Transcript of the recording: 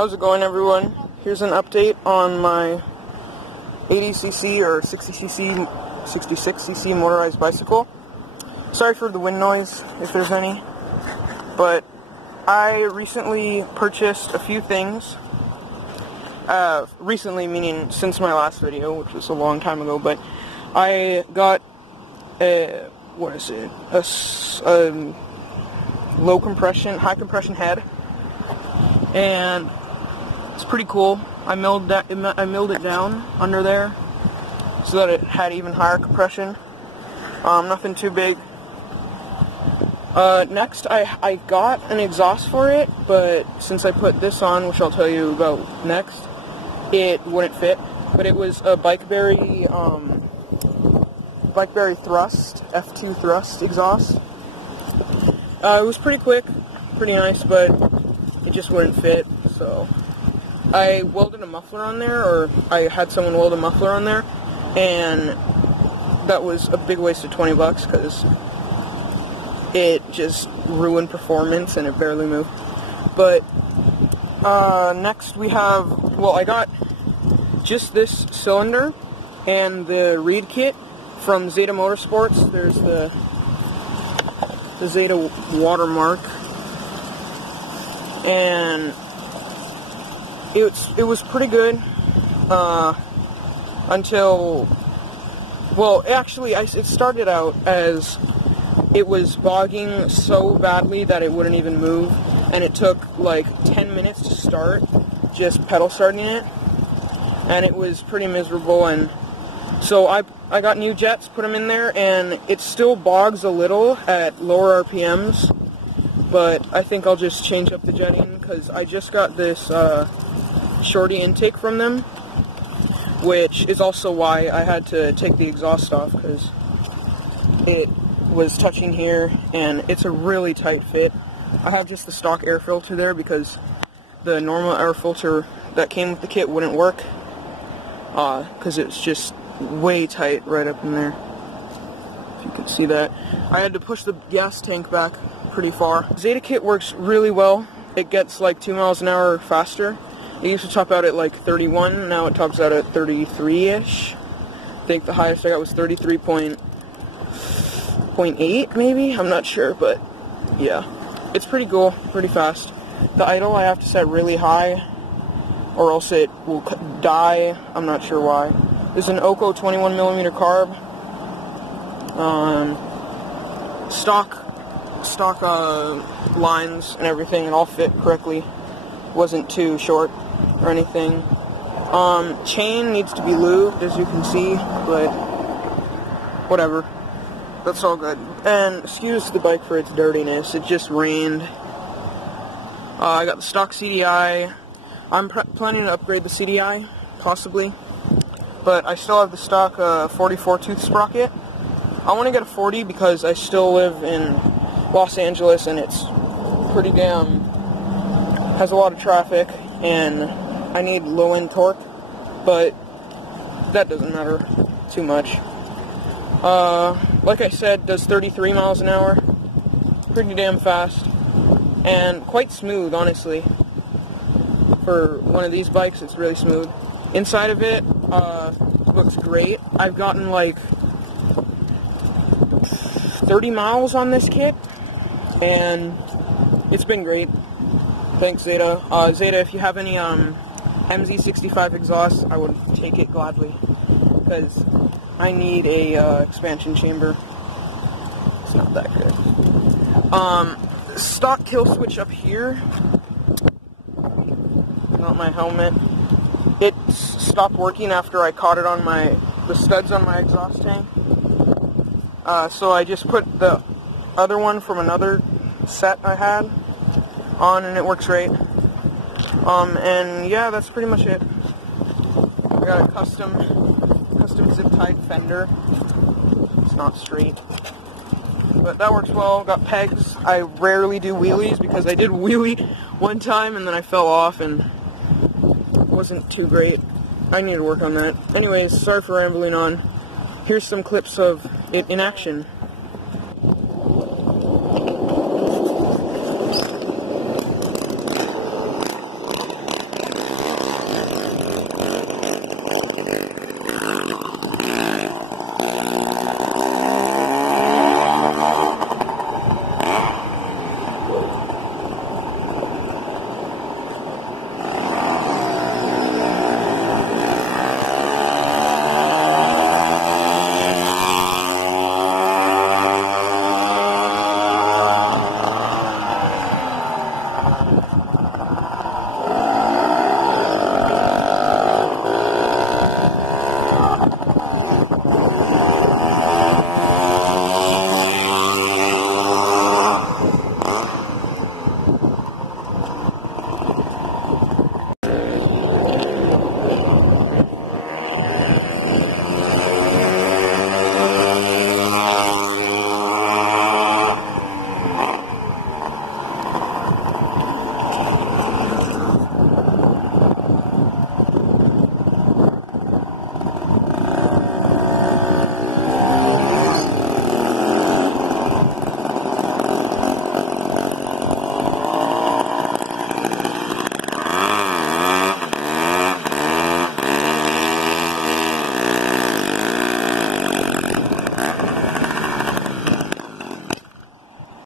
How's it going, everyone? Here's an update on my 80cc or 60cc, 66cc motorized bicycle. Sorry for the wind noise, if there's any, but I recently purchased a few things. Recently meaning since my last video, which was a long time ago, but I got a low compression, high compression head, and it's pretty cool. I milled it down under there so that it had even higher compression. Nothing too big. Next, I got an exhaust for it, but since I put this on, which I'll tell you about next, it wouldn't fit. But it was a Bikeberry Thrust, F2 Thrust exhaust. It was pretty quick, pretty nice, but it just wouldn't fit, so I welded a muffler on there, or I had someone weld a muffler on there, and that was a big waste of $20 because it just ruined performance and it barely moved. But next we have, well, I got just this cylinder and the Reed Kit from Zeda Motorsports. There's the Zeda watermark, and it was pretty good until, well, actually it started out as it was bogging so badly that it wouldn't even move, and it took like 10 minutes to start, just pedal starting it, and it was pretty miserable. And so I got new jets, put them in there, and it still bogs a little at lower RPMs, but I think I'll just change up the jetting because I just got this shorty intake from them, which is also why I had to take the exhaust off, because it was touching here and it's a really tight fit. I have just the stock air filter there because the normal air filter that came with the kit wouldn't work because it's just way tight right up in there, if you could see that. I had to push the gas tank back pretty far. Zeda Kit works really well. It gets like 2 miles an hour faster. It used to top out at like 31, now it tops out at 33-ish. I think the highest I got was 33.8 maybe, I'm not sure, but yeah. It's pretty cool, pretty fast. The idle I have to set really high, or else it will die, I'm not sure why. There's an Oco 21mm carb. Stock lines and everything, and all fit correctly. Wasn't too short or anything. Chain needs to be lubed, as you can see, but whatever. That's all good. And excuse the bike for its dirtiness. It just rained. I got the stock CDI. I'm planning to upgrade the CDI, possibly. But I still have the stock 44 tooth sprocket. I want to get a 40 because I still live in Los Angeles and it's pretty damn, has a lot of traffic, and I need low end torque, but that doesn't matter too much. Like I said, does 33 miles an hour, pretty damn fast, and quite smooth, honestly. For one of these bikes, it's really smooth. Inside of it, looks great. I've gotten like 30 miles on this kit, and it's been great. Thanks, Zeda. Zeda, if you have any MZ65 exhaust, I would take it gladly, because I need a expansion chamber. It's not that good. Stock kill switch up here. Not my helmet. It stopped working after I caught it on the studs on my exhaust tank. So I just put the other one from another set I had on, and it works great. And yeah, that's pretty much it. I got a custom zip-tied fender. It's not straight, but that works well. Got pegs. I rarely do wheelies because I did wheelie one time and then I fell off and it wasn't too great. I need to work on that. Anyways, sorry for rambling on. Here's some clips of it in action.